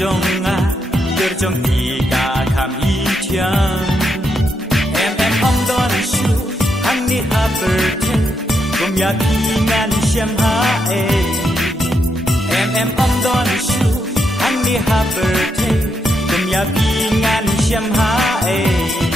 trong tiga kham i thiang em om don shu hang ni ha berten gum ya ki ngan shem ha e em om don shu hang ni ha berten gum ya ki ngan shem ha e